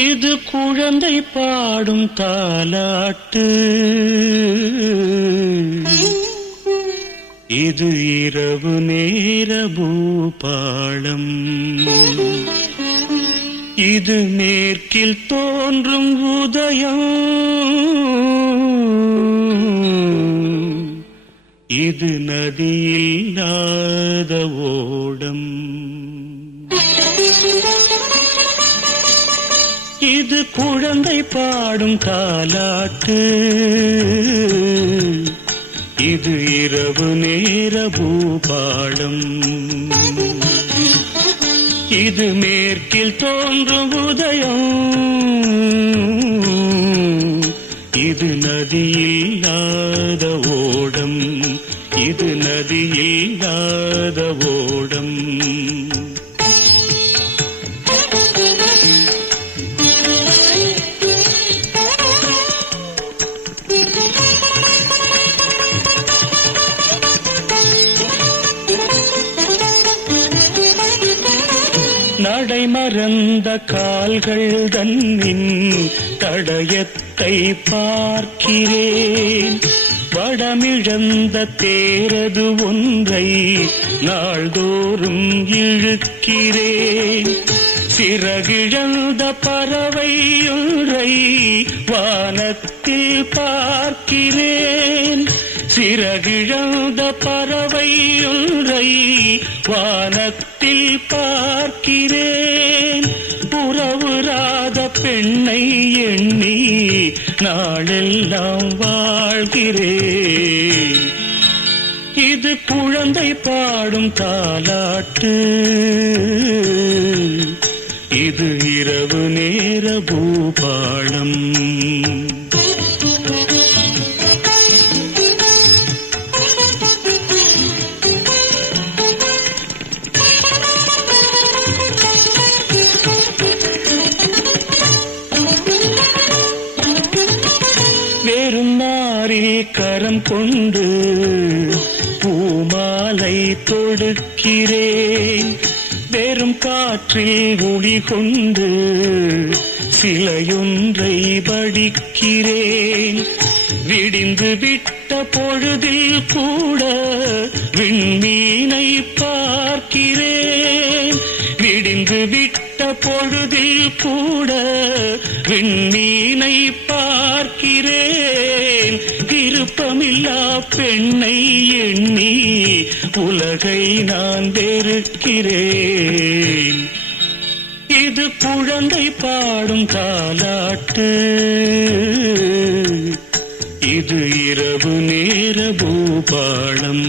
இது குழந்தை பாடும் தாலாட்டு, இது இரவு நேர பூபாளம், இது மேற்கில் தோன்றும் உதயம், இது நதியில்லாத ஓடம், இது குழந்தை பாடும் தாலாட்டு, இது இரவு நேர பூபாளம், இது மேற்கில் தோன்றும் உதயம், இது நதியில்லாத ஓடம், இது நதியில்லாத ஓடம். நடைமறந்த கால்கள் தன்னின் தடயத்தை பார்க்கிறேன், வடமிழந்த தேரது ஒன்றை நாள்தோறும் இழுக்கிறேன், சிறகிழந்த பறவை ஒன்றை வானத்தில் பார்க்கிறேன், சிறகிழந்த பறவை ஒன்றை வானத்தில் பார்க்கிறேன், உறவுறாத பெண்ணை எண்ணி நாளெல்லாம் வாழ்கிறேன், இது குழந்தை பாடும் தாலாட்டு, இது இரவு நேர பூபாளம். வேறும் நாரில் கரம் கொண்டு பூமாலை தொடுக்கிறேன், வெறும் காற்றில் ஒளி கொண்டு சிலையொன்றை வடிக்கிறேன், விடிந்து விட்ட பொழுதில் கூட விண்மீனை பார்க்கிறேன், விடிந்து விட்ட பொழுதில் கூட விண்மீனை பார்க்கிறேன், விருப்பமில்லா பெண்ணை எண்ணி உலகை நான் வெறுக்கிறேன், இது குழந்தை பாடும் தாலாட்டு, இது இரவு நேர பூபாளம்.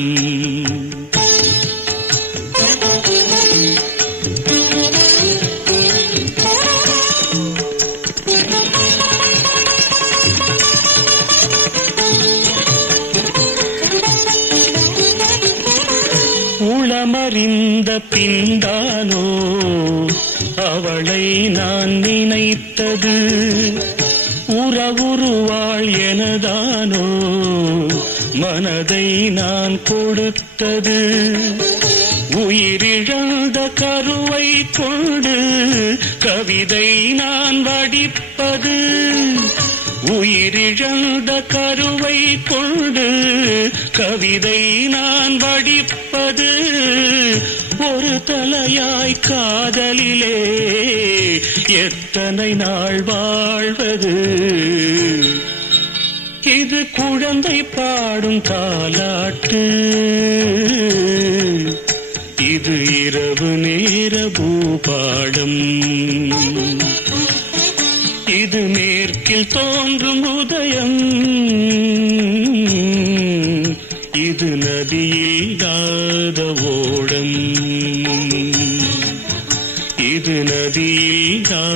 உளமறிந்த பின்தானோ அவளை நான் நினைத்தது, உறவுருவாள் எனதானோ மனதை நான் கொடுத்தது, உயிரிழந்த கருவை கொண்டு கவிதை நான் வடிப்பது, உயிரிழந்த கருவை கொண்டு கவிதை நான் வடிப்பது, ஒரு தலையாய் காதலிலே எத்தனை நாள் வாழ்வது, இது குழந்தை பாடும் தாலாட்டு, இது இரவு நேர பூபாளம், இது மேற்கில் தோன்றும் உதயம், இது நதியில்லாத ஓடம், இது நதியில்லாத